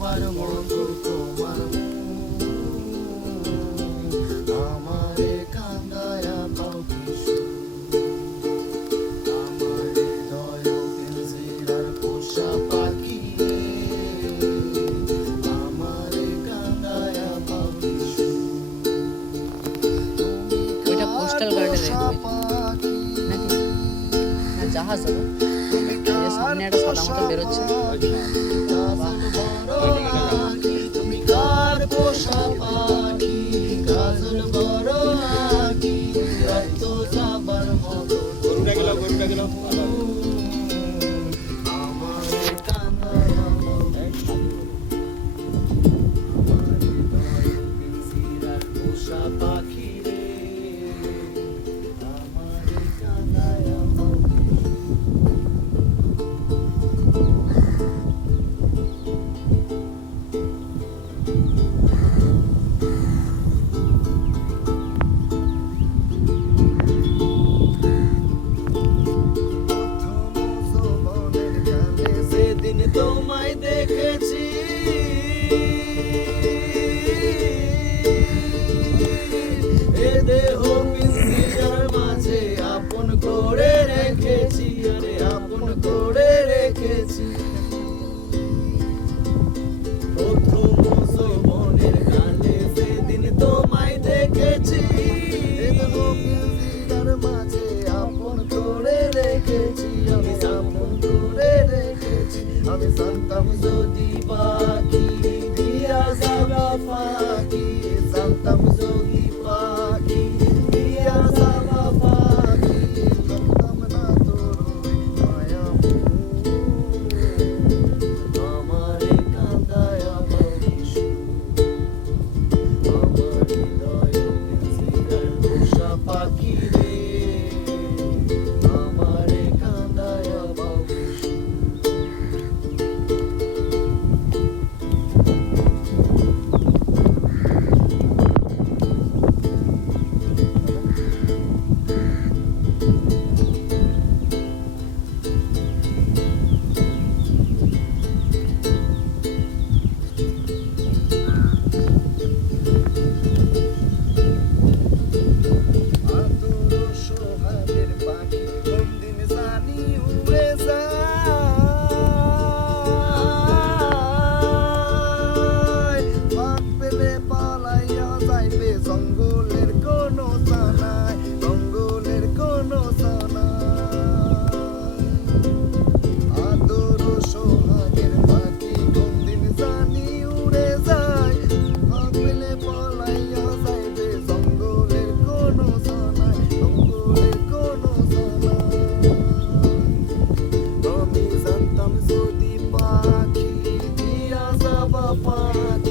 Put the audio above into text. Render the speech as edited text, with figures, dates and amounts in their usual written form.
যাবার মতো তোমার আমারে কান্দায়া পাও কিছু আমার হৃদয় পিঞ্জিরার পোষা পাখি আমারে কান্দায়া পাও কিছু ওইটা পোস্টাল গার্ডেনের নাকি না জাহাজ হবে সামনে একটা সাদা মতো বেরোচ্ছে তুমি কার পোষা পাখি গাজল বড় আঁকি রক্ত যাবার মতো গরুটা গেল আমার কান্দায়া পোষা পাখি রে আমার কান্দায়া সেদিন তোমায় দেখেছি এ দেহ পিঞ্জিরার মাঝে আপন করে রেখেছি আরে আপন করে রেখেছি প্রথম যৌবনের কালে সেদিন তোমায় দেখেছি এ দেহ পিঞ্জিরার মাঝে আপন করে রেখেছি আমি আপন করে রেখেছি আমি জানতাম যদি পাখি দিয়া যাবা ফাঁকি জানতাম যদি পাখি দিয়া যাবা ফাঁকি জানতাম না তোর মায়া আমারে কান্দায়া বাবিসু আমার হৃদয় পিঞ্জিরার পোষা পাখি রে আমারে কান্দায়া বাবিসু আদর সোহাগের পাখি কোনদিন জানি উড়ে যায় ফাঁক পেলে পালাইয়া যাইবে জঙ্গলের কোনো জানায় জঙ্গলের কোনো জানায় আদর সোহাগের পাখি কোনদিন জানি উড়ে যায় ফাঁক পেলে পালাইয়া যাইবে জঙ্গলের কোনো জানায় জঙ্গলের কোনো জানায় আমি জানতাম যদি পাখি দিয়া যাবা পাখি